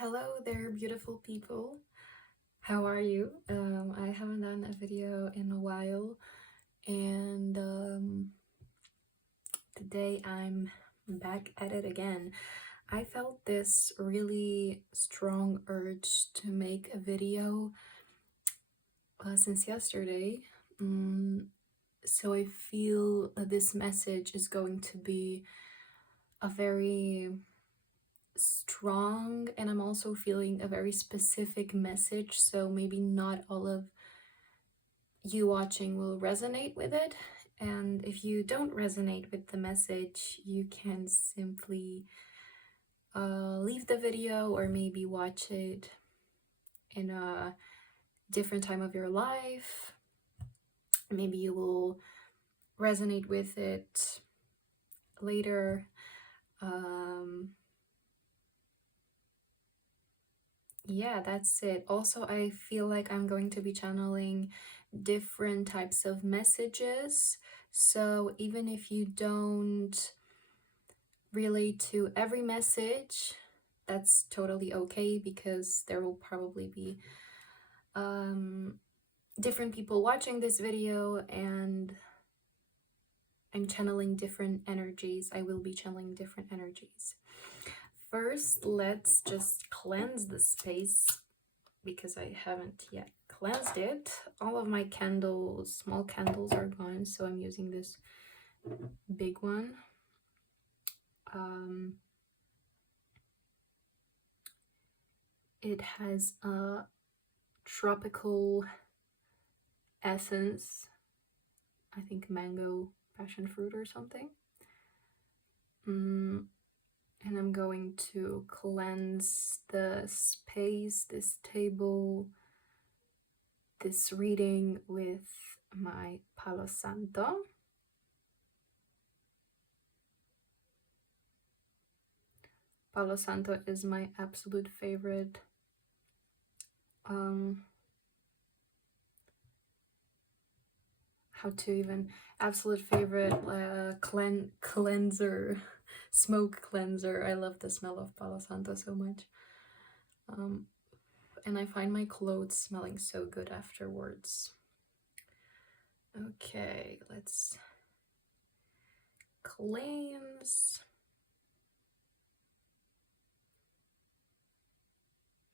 Hello there, beautiful people. How are you? I haven't done a video in a while, and today I'm back at it again. I felt this really strong urge to make a video since yesterday. So I feel that this message is going to be a very strong, and I'm also feeling a very specific message, so maybe not all of you watching will resonate with it, and if you don't resonate with the message, you can simply leave the video or maybe watch it in a different time of your life. Maybe you will resonate with it later. Yeah, that's it. Also, I feel like I'm going to be channeling different types of messages. So even if you don't relate to every message, that's totally okay, because there will probably be different people watching this video, and I'm channeling different energies. I will be channeling different energies. First, let's just cleanse the space, because I haven't yet cleansed it. All of my candles, small candles, are gone, so I'm using this big one. It has a tropical essence, I think mango, passion fruit or something. And I'm going to cleanse the space, this table, this reading with my Palo Santo. Palo Santo is my absolute favorite absolute favorite cleanser, smoke cleanser. I love the smell of Palo Santo so much. And I find my clothes smelling so good afterwards. Okay, let's cleanse.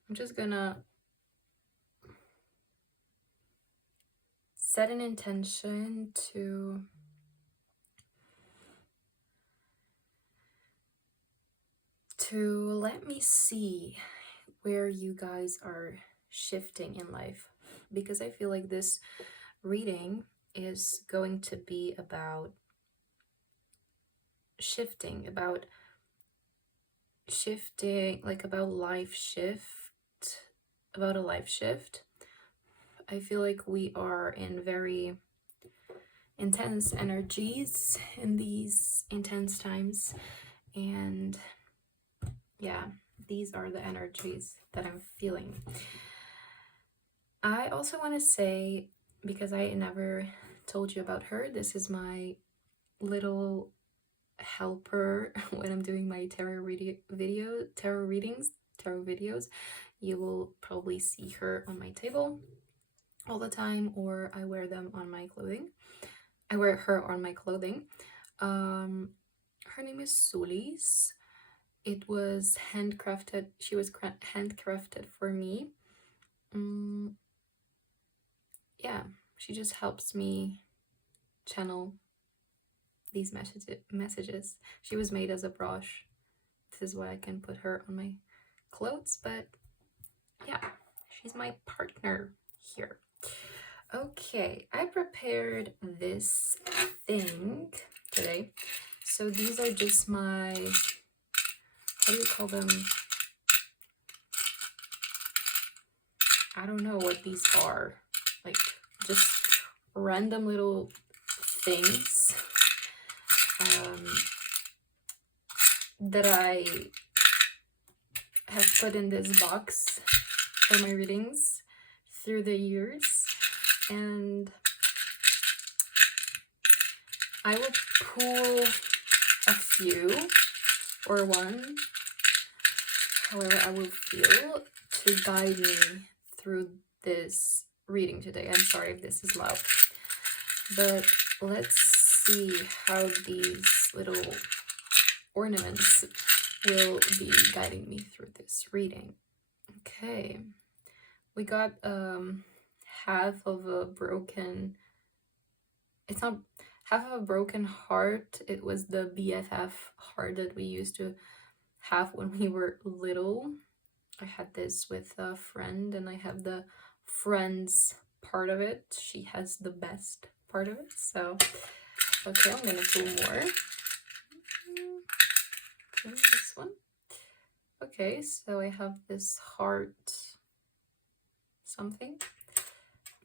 I'm just gonna set an intention to let me see where you guys are shifting in life, because I feel like this reading is going to be about shifting, like about life shift, about a life shift. I feel like we are in very intense energies in these intense times, and yeah, these are the energies that I'm feeling. I also want to say, because I never told you about her, this is my little helper when I'm doing my tarot videos. You will probably see her on my table all the time, or I wear them on my clothing. I wear her on my clothing. Her name is Sulis. It was handcrafted. She was handcrafted for me. Yeah, she just helps me channel these messages. She was made as a brush. This is why I can put her on my clothes, but yeah, she's my partner here. Okay, I prepared this thing today. So these are just my, how do you call them? I don't know what these are. Like just random little things that I have put in this box for my readings through the years, and I will pull a few or one, however I will feel to guide me through this reading today. I'm sorry if this is loud, but let's see how these little ornaments will be guiding me through this reading. Okay, we got half of a broken, it's not half of a broken heart. It was the BFF heart that we used to have when we were little. I had this with a friend, and I have the friends part of it. She has the best part of it. So, okay, I'm gonna pull more. Okay, this one. Okay, so I have this heart something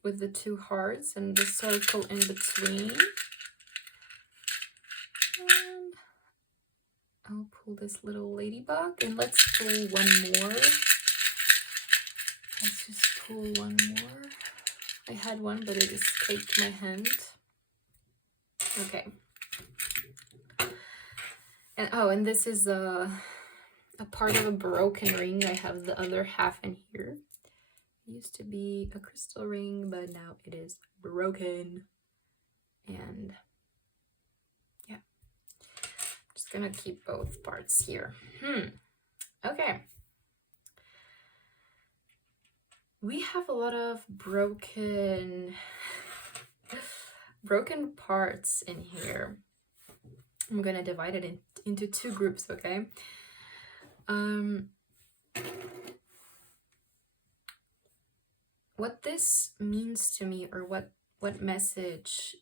with the two hearts and the circle in between. And I'll pull this little ladybug, and let's pull one more. Let's just pull one more. I had one, but it escaped my hand. Okay. And oh, and this is a part of a broken ring. I have the other half in here. It used to be a crystal ring, but now it is broken. And yeah, just gonna keep both parts here. Okay. We have a lot of broken parts in here. I'm gonna divide it into two groups, okay? What this means to me, or what message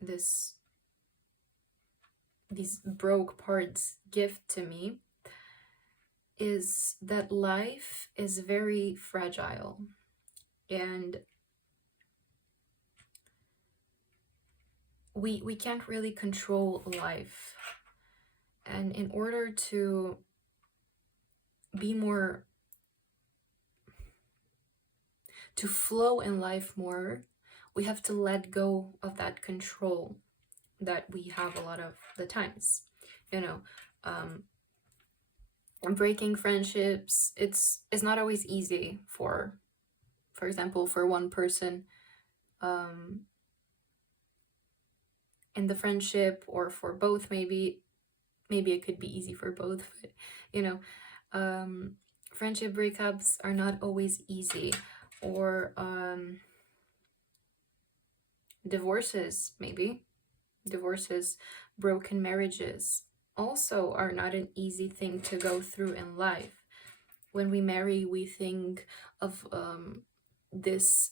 these broke parts give to me, is that life is very fragile, and we can't really control life. And in order to be more, to flow in life more, we have to let go of that control that we have a lot of the times. You know, breaking friendships, it's not always easy for example, for one person in the friendship, or for both. Maybe it could be easy for both, but you know, friendship breakups are not always easy. Or divorces, broken marriages also are not an easy thing to go through in life. When we marry, we think of this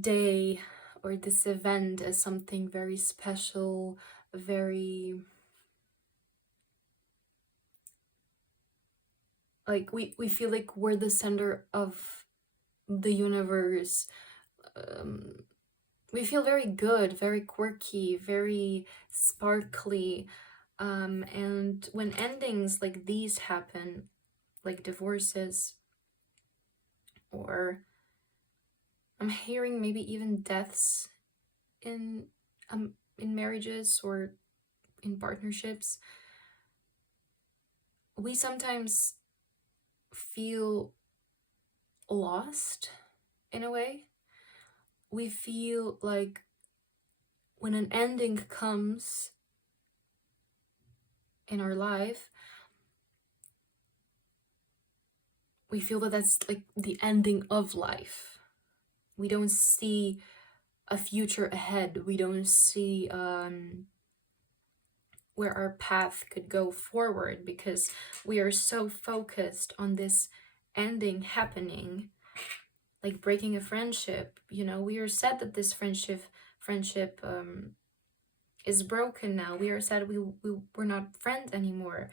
day or this event as something very special, very, like, we feel like we're the center of the universe. We feel very good, very quirky, very sparkly. And when endings like these happen, like divorces, or I'm hearing maybe even deaths in marriages or in partnerships, we sometimes feel lost in a way. We feel like when an ending comes in our life, we feel that that's like the ending of life. We don't see a future ahead. We don't see where our path could go forward, because we are so focused on this ending happening, like breaking a friendship. You know, we are sad that this friendship is broken now. We are sad we're not friends anymore.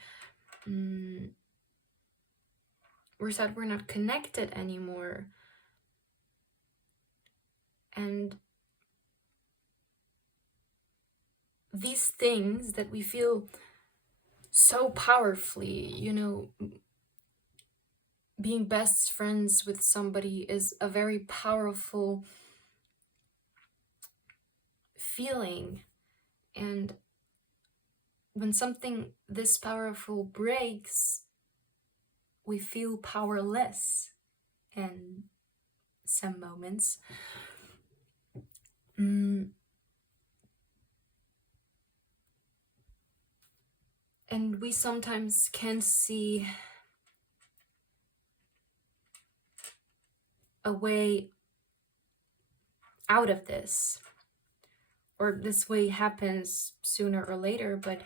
We're sad we're not connected anymore. And these things that we feel so powerfully, you know, being best friends with somebody is a very powerful feeling. And when something this powerful breaks, we feel powerless in some moments. And we sometimes can't see a way out of this, or this way happens sooner or later, but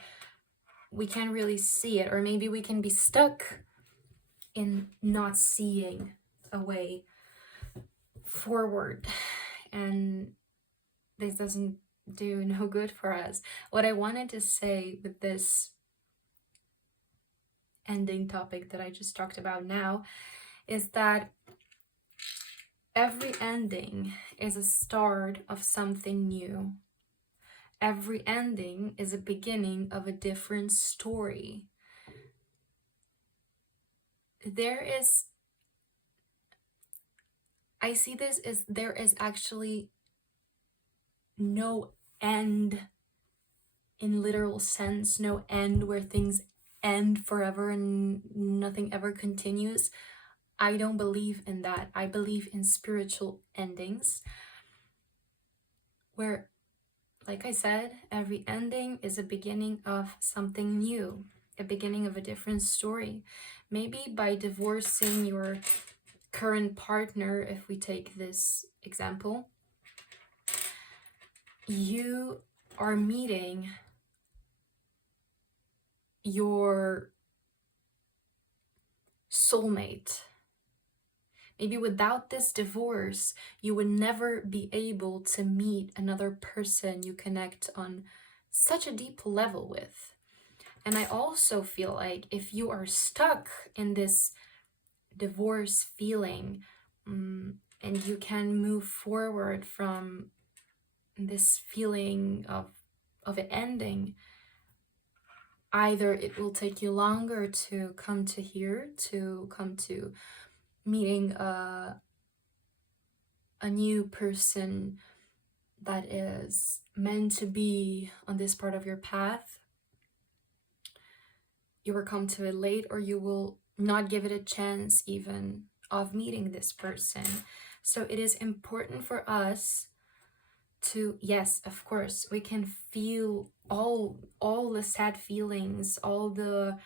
we can't really see it. Or maybe we can be stuck in not seeing a way forward, and this doesn't do no good for us. What I wanted to say with this ending topic that I just talked about now is that every ending is a start of something new. Every ending is a beginning of a different story. I see this as there is actually no end in literal sense, no end where things end forever and nothing ever continues. I don't believe in that. I believe in spiritual endings where, like I said, every ending is a beginning of something new, a beginning of a different story. Maybe by divorcing your current partner, if we take this example, you are meeting your soulmate. Maybe without this divorce, you would never be able to meet another person you connect on such a deep level with. And I also feel like if you are stuck in this divorce feeling, and you can move forward from this feeling of it ending, either it will take you longer to come to here, to come to meeting a new person that is meant to be on this part of your path. You will come to it late, or you will not give it a chance even of meeting this person. So it is important for us to, yes, of course, we can feel all the sad feelings, all the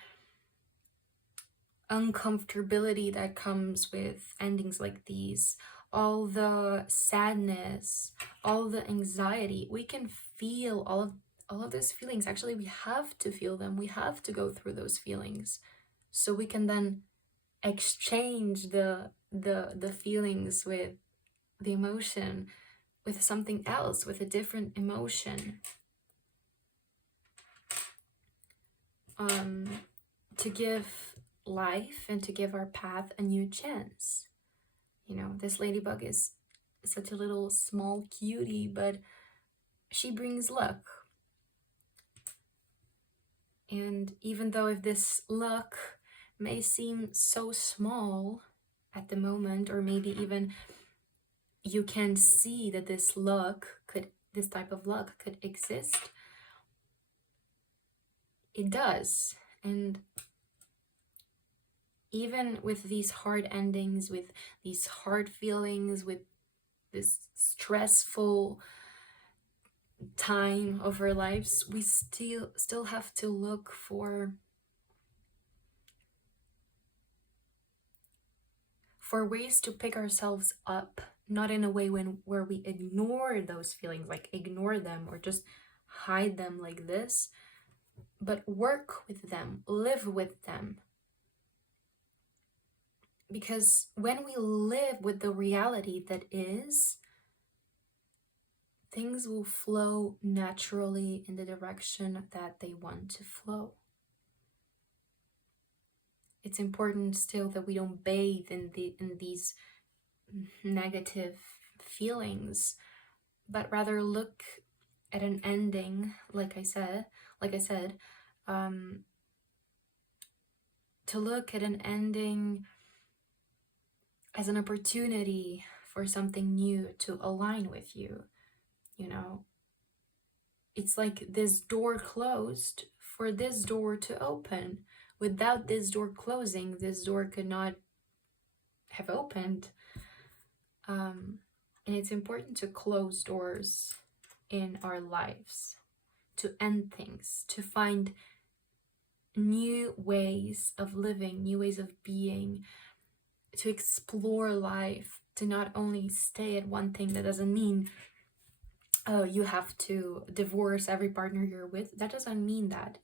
uncomfortability that comes with endings like these, all the sadness, all the anxiety. We can feel all of those feelings. Actually, we have to feel them. We have to go through those feelings so we can then exchange the feelings with the emotion, with something else, with a different emotion, to give life and to give our path a new chance. You know, this ladybug is such a little small cutie, but she brings luck. And even though if this luck may seem so small at the moment, or maybe even you can see that this type of luck could exist, it does. And even with these hard endings, with these hard feelings, with this stressful time of our lives, we still have to look for ways to pick ourselves up, not in a way where we ignore those feelings, like ignore them or just hide them like this, but work with them, live with them. Because when we live with the reality that is, things will flow naturally in the direction that they want to flow. It's important still that we don't bathe in these negative feelings, but rather look at an ending, like I said, to look at an ending as an opportunity for something new to align with you. You know, it's like this door closed for this door to open. Without this door closing, this door could not have opened. And it's important to close doors in our lives, to end things, to find new ways of living, new ways of being, to explore life, to not only stay at one thing. That doesn't mean, oh, you have to divorce every partner you're with. That doesn't mean that.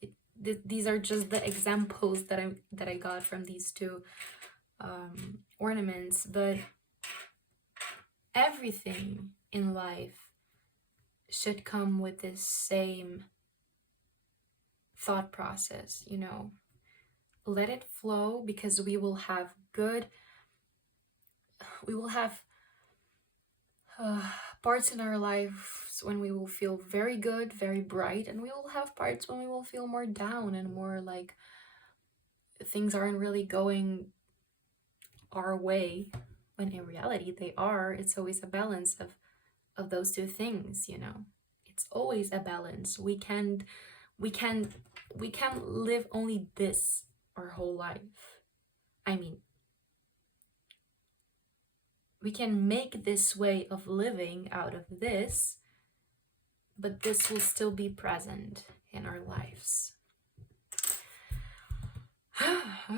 These are just the examples that I got from these two ornaments, but everything in life should come with this same thought process, you know. Let it flow, because we will have parts in our lives when we will feel very good, very bright, and we will have parts when we will feel more down and more like things aren't really going our way, when in reality they are. It's always a balance of those two things, you know. It's always a balance. We can't live only this our whole life. I mean, we can make this way of living out of this, but this will still be present in our lives.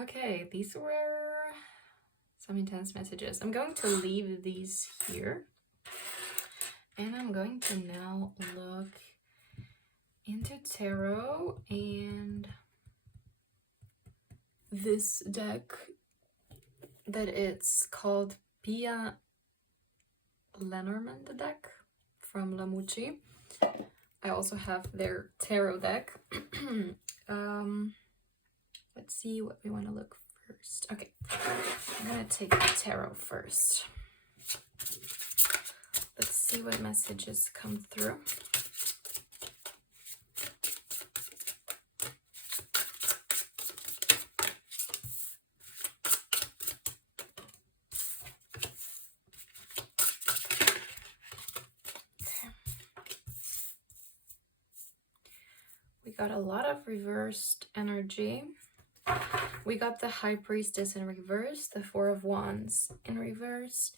Okay, these were some intense messages. I'm going to leave these here, and I'm going to now look into tarot and this deck that it's called Pia Lenormand deck from Lamucci. I also have their tarot deck. Let's see what we want to look first. Okay, I'm gonna take the tarot first. Let's see what messages come through. We got a lot of reversed energy. We got the High Priestess in reverse, the Four of Wands in reverse,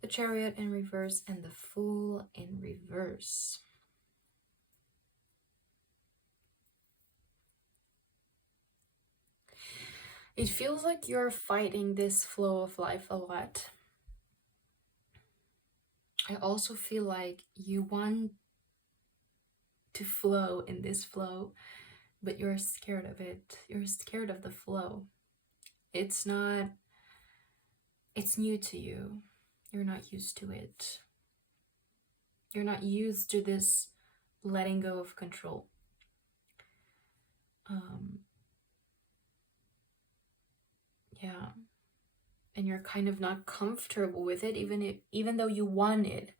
the Chariot in reverse, and the Fool in reverse. It feels like you're fighting this flow of life a lot. I also feel like you want to flow in this flow, but you're scared of it. You're scared of the flow. It's new to you. You're not used to it. You're not used to this letting go of control. Yeah. And you're kind of not comfortable with it, even though you want it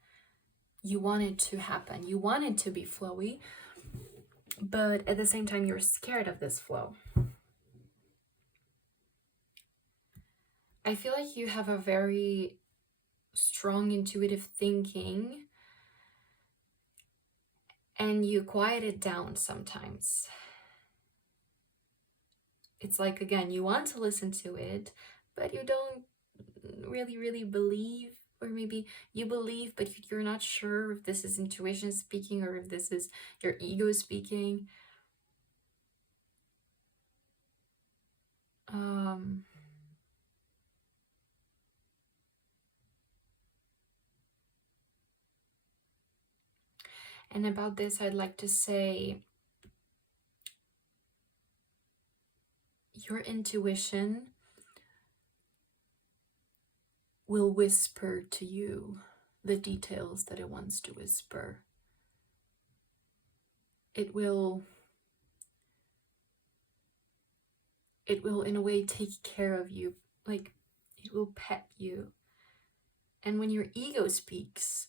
to happen. You want it to be flowy, but at the same time, you're scared of this flow. I feel like you have a very strong intuitive thinking, and you quiet it down sometimes. It's like, again, you want to listen to it, but you don't really believe, or maybe you believe, but you're not sure if this is intuition speaking or if this is your ego speaking. And about this, I'd like to say your intuition will whisper to you the details that it wants to whisper. It will in a way take care of you, like it will pet you. And when your ego speaks,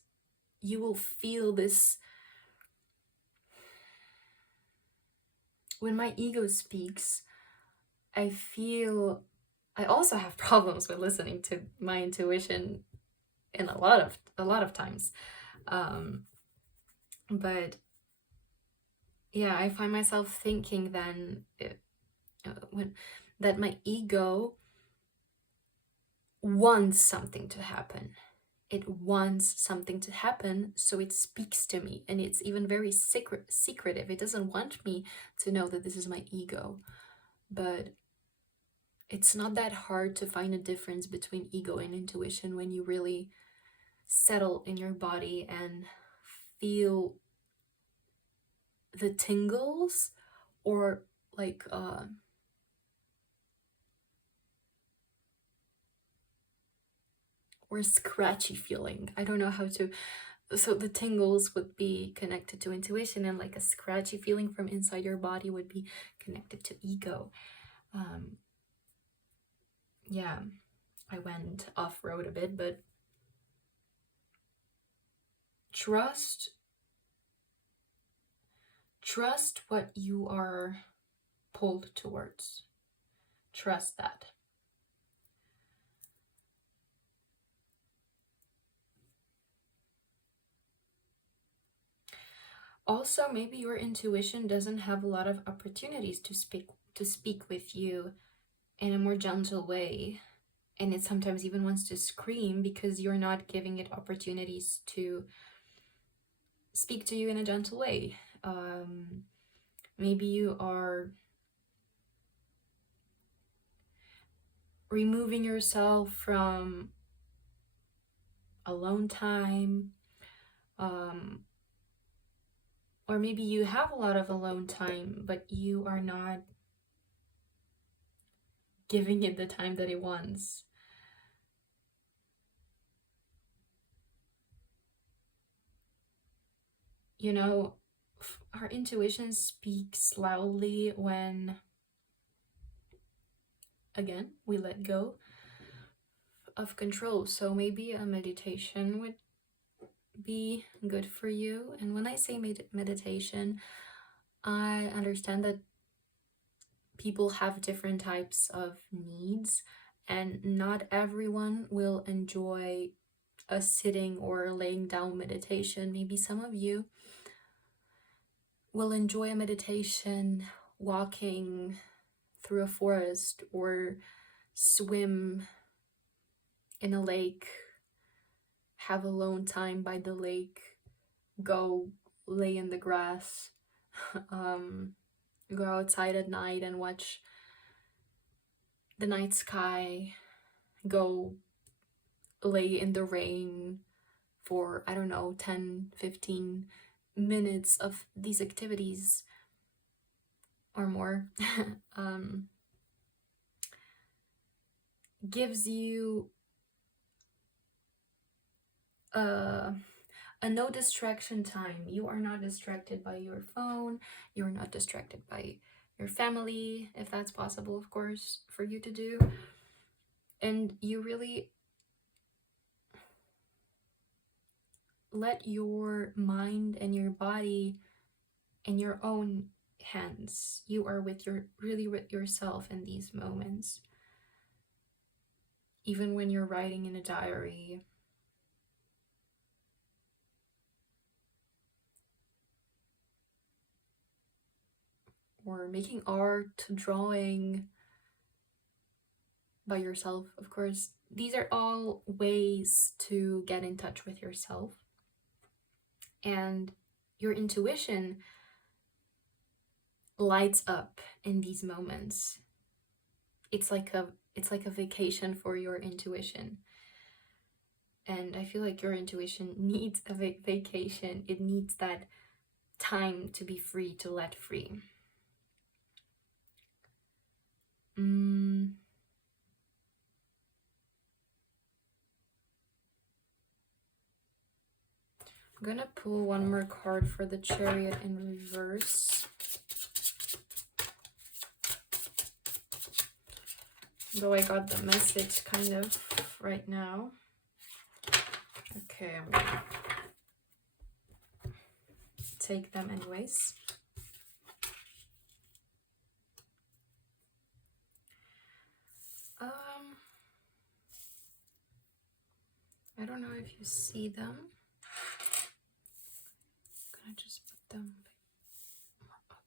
you will feel this. When my ego speaks, I also have problems with listening to my intuition in a lot of times. But yeah, I find myself thinking then, when that my ego wants something to happen. It wants something to happen, so it speaks to me, and it's even very secretive. It doesn't want me to know that this is my ego. But it's not that hard to find a difference between ego and intuition when you really settle in your body and feel the tingles, or like or scratchy feeling. I don't know how to. So the tingles would be connected to intuition, and like a scratchy feeling from inside your body would be connected to ego. Yeah, I went off-road a bit, but trust what you are pulled towards. Trust that. Also, maybe your intuition doesn't have a lot of opportunities to speak with you in a more gentle way, and it sometimes even wants to scream because you're not giving it opportunities to speak to you in a gentle way. Maybe you are removing yourself from alone time, or maybe you have a lot of alone time, but you are not giving it the time that it wants. You know, our intuition speaks loudly when, again, we let go of control. So maybe a meditation would be good for you. And when I say meditation, I understand that people have different types of needs, and not everyone will enjoy a sitting or laying down meditation. Maybe some of you will enjoy a meditation walking through a forest, or swim in a lake, have alone time by the lake, go lay in the grass, go outside at night and watch the night sky, go lay in the rain for, I don't know, 10-15 minutes of these activities or more. Gives you a no distraction time. You are not distracted by your phone, you're not distracted by your family, if that's possible, of course, for you to do. And you really let your mind and your body in your own hands. You are with yourself in these moments. Even when you're writing in a diary, or making art, drawing by yourself, of course. These are all ways to get in touch with yourself. And your intuition lights up in these moments. It's like a vacation for your intuition. And I feel like your intuition needs a vacation. It needs that time to be free, to let free. I'm gonna pull one more card for the Chariot in reverse. Though I got the message kind of right now. Okay, I'm gonna take them anyways. I don't know if you see them. I'm gonna just put them more up.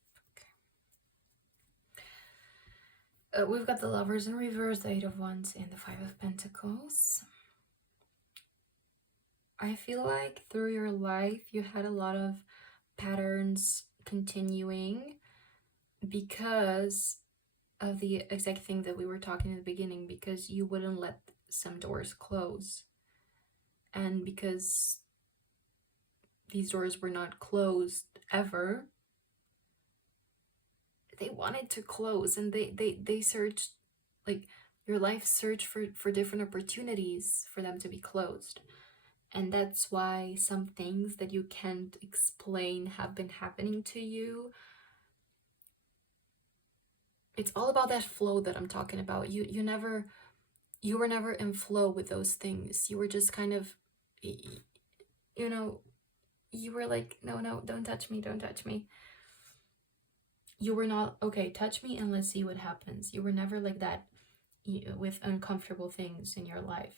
we've got the Lovers in reverse, the Eight of Wands, and the Five of Pentacles. I feel like through your life you had a lot of patterns continuing because of the exact thing that we were talking in the beginning, because you wouldn't let some doors close, and because these doors were not closed ever, they wanted to close, and they searched, like, your life searched for different opportunities for them to be closed. And that's why some things that you can't explain have been happening to you. It's all about that flow that I'm talking about. You were never in flow with those things. You were just kind of, you know, you were like, no, don't touch me, don't touch me. You were not, okay, touch me and let's see what happens. You were never like that with uncomfortable things in your life.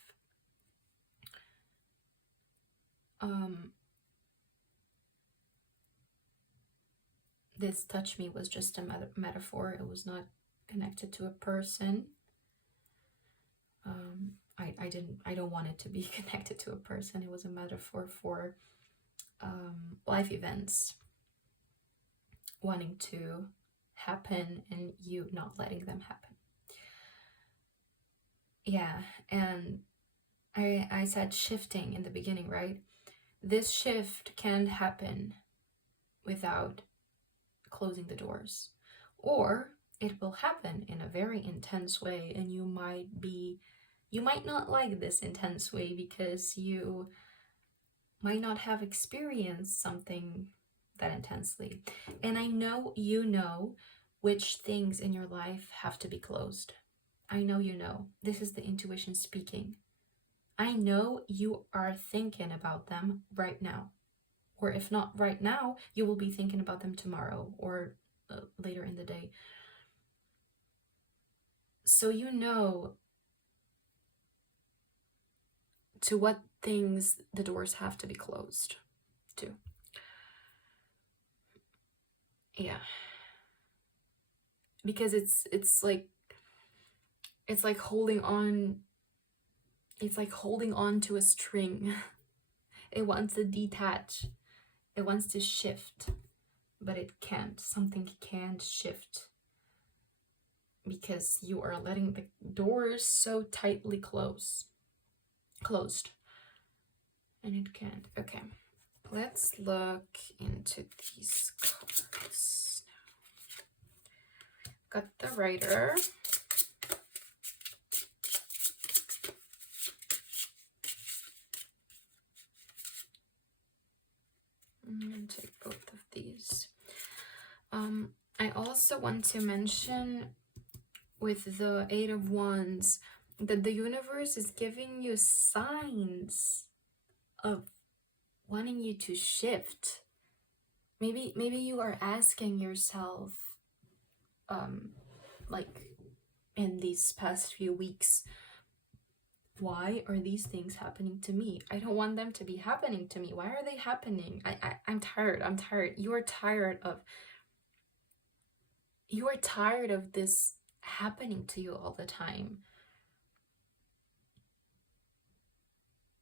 This touch me was just a metaphor. It was not connected to a person. I don't want it to be connected to a person. It was a metaphor for life events wanting to happen and you not letting them happen. Yeah, and I said shifting in the beginning, right? This shift can happen without closing the doors, or it will happen in a very intense way, and you might not like this intense way because you might not have experienced something that intensely. And I know you know which things in your life have to be closed. I know you know. This is the intuition speaking. I know you are thinking about them right now. Or if not right now, you will be thinking about them tomorrow or later in the day. So you know to what things the doors have to be closed to. Yeah. Because it's like holding on, it's like holding on to a string. It wants to detach. It wants to shift, but it can't. Something can't shift because you are letting the doors so tightly closed, and it can't. Okay, let's look into these cards. Got the Rider. I'm gonna take both of these. I also want to mention with the Eight of Wands that the universe is giving you signs of wanting you to shift. Maybe you are asking yourself, like in these past few weeks, why are these things happening to me? I don't want them to be happening to me. Why are they happening? I'm tired. You are tired of this happening to you all the time.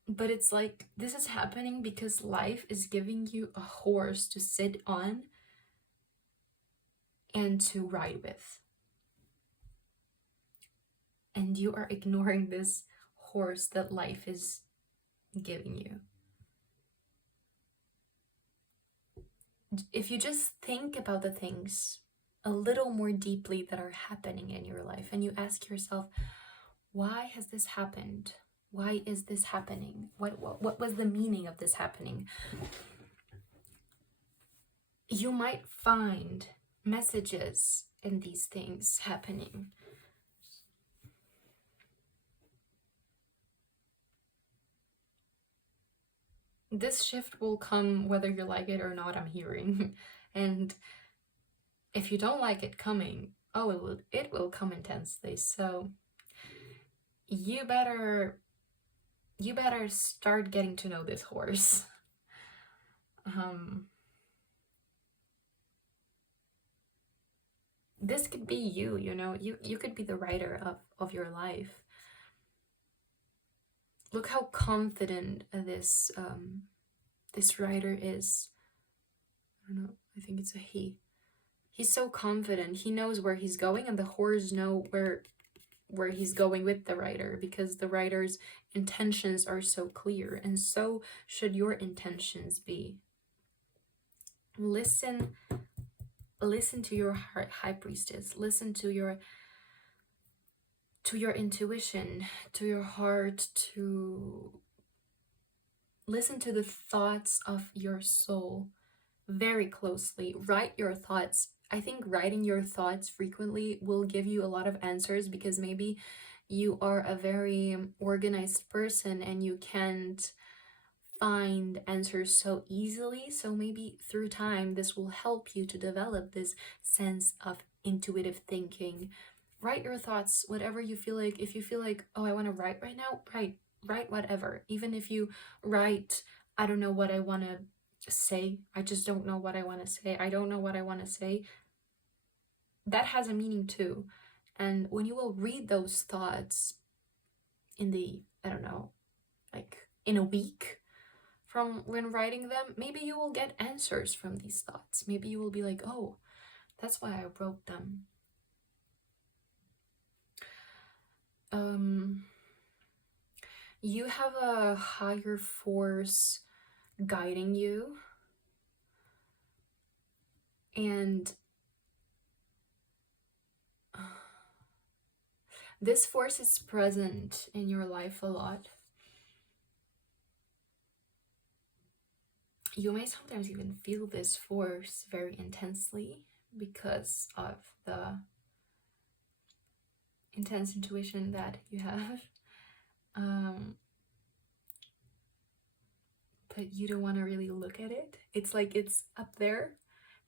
But it's like, this is happening because life is giving you a horse to sit on and to ride with. And you are ignoring this horse that life is giving you. If you just think about the things a little more deeply that are happening in your life, and you ask yourself, why has this happened? Why is this happening? What was the meaning of this happening? You might find messages in these things happening. This shift will come whether you like it or not, I'm hearing. And if you don't like it coming, it will come intensely. So you better start getting to know this horse. this could be you, you know, you could be the writer of your life. Look how confident this writer is. I don't know, I think it's a he. He's so confident. He knows where he's going, and the horrors know where he's going with the writer, because the writer's intentions are so clear, and so should your intentions be. Listen to your heart, High Priestess. Listen to your intuition, to your heart, to listen to the thoughts of your soul very closely. Write your thoughts. I think writing your thoughts frequently will give you a lot of answers, because maybe you are a very organized person and you can't find answers so easily. So maybe through time, this will help you to develop this sense of intuitive thinking. Write your thoughts, whatever you feel like. If you feel like, oh, I want to write right now, write whatever. Even if you write, I don't know what I want to say, I just don't know what I want to say, I don't know what I want to say, that has a meaning too. And when you will read those thoughts in the, I don't know, like in a week from when writing them, maybe you will get answers from these thoughts. Maybe you will be like, oh, that's why I wrote them. You have a higher force guiding you, and this force is present in your life a lot. You may sometimes even feel this force very intensely because of the intense intuition that you have. But you don't want to really look at it. It's like it's up there,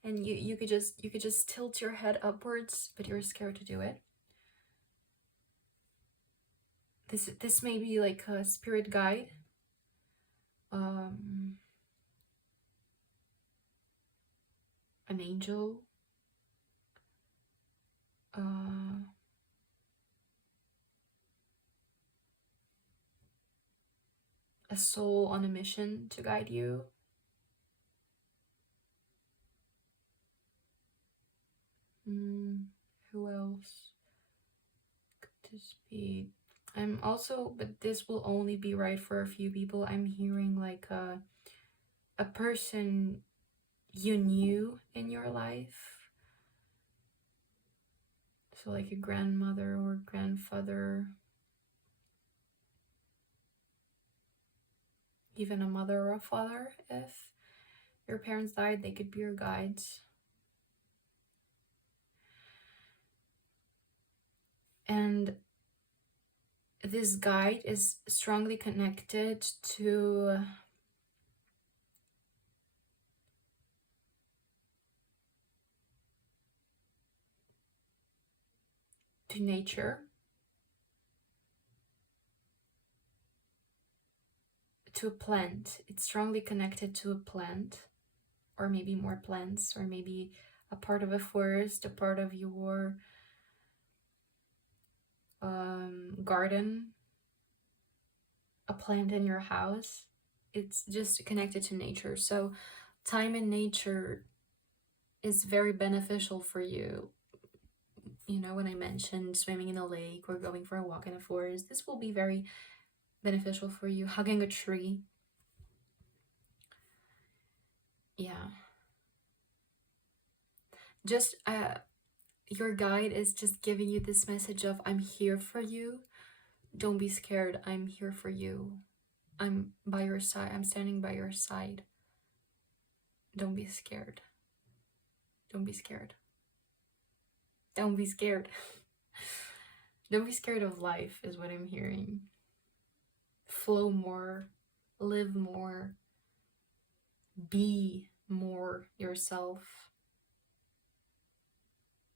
and you could just tilt your head upwards, but you're scared to do it. This may be like a spirit guide. An angel, a soul on a mission to guide you. Who else could this be? I'm also, but this will only be right for a few people. I'm hearing like a person you knew in your life. So like a grandmother or grandfather, even a mother or a father. If your parents died, they could be your guides. And this guide is strongly connected to nature, to a plant. It's strongly connected to a plant, or maybe more plants, or maybe a part of a forest, a part of your garden, a plant in your house. It's just connected to nature. So time in nature is very beneficial for you. You know, when I mentioned swimming in a lake or going for a walk in a forest, this will be very beneficial for you. Hugging a tree. Yeah. Just your guide is just giving you this message of, I'm here for you. Don't be scared. I'm here for you. I'm by your side. I'm standing by your side. Don't be scared. Don't be scared. Don't be scared. Don't be scared of life is what I'm hearing. Flow more. Live more. Be more yourself.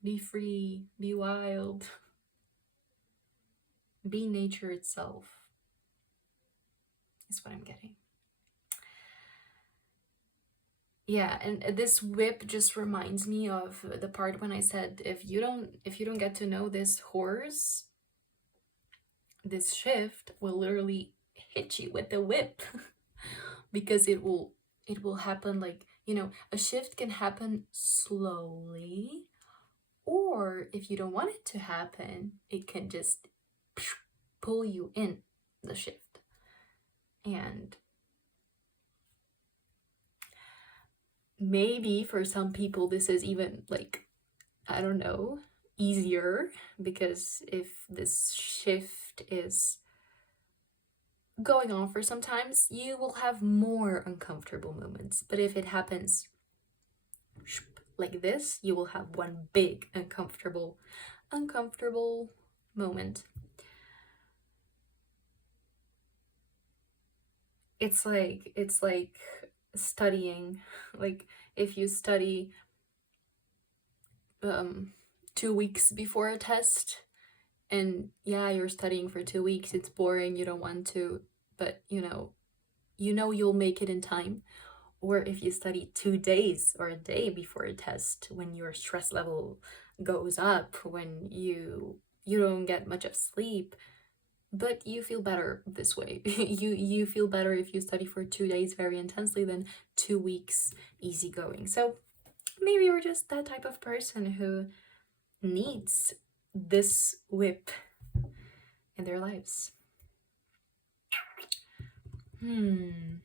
Be free. Be wild. Be nature itself is what I'm getting. Yeah, and this whip just reminds me of the part when I said if you don't get to know this horse, this shift will literally hit you with the whip because it will happen like, a shift can happen slowly, or if you don't want it to happen, it can just pull you in the shift. And maybe for some people this is even like, I don't know, easier, because if this shift is going on for some times, you will have more uncomfortable moments. But if it happens like this, you will have one big uncomfortable moment. It's like studying. Like, if you study 2 weeks before a test, and yeah, you're studying for 2 weeks, it's boring, you don't want to, but you'll make it in time. Or if you study 2 days or a day before a test, when your stress level goes up, when you don't get much of sleep, but you feel better this way. You feel better if you study for 2 days very intensely than 2 weeks easygoing. So maybe you're just that type of person who needs this whip in their lives. I'm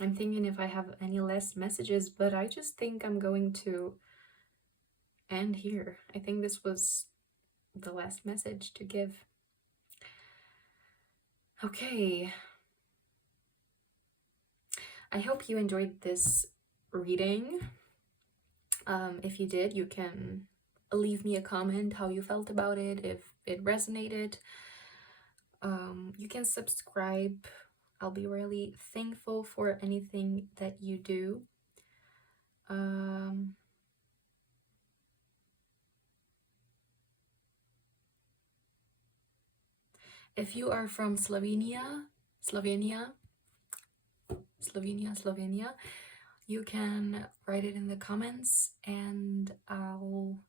thinking if I have any last messages, but I just think I'm going to end here. I think this was the last message to give. Okay. I hope you enjoyed this reading. If you did, you can leave me a comment how you felt about it, if it resonated. You can subscribe. I'll be really thankful for anything that you do. If you are from Slovenia, you can write it in the comments and I'll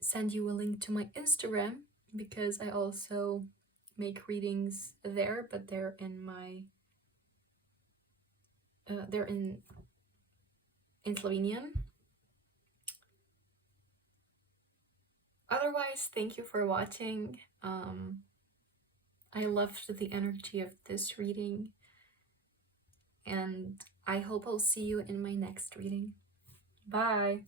send you a link to my Instagram, because I also make readings there, but they're in my they're in Slovenian. Otherwise, thank you for watching. I loved the energy of this reading, and I hope I'll see you in my next reading. Bye!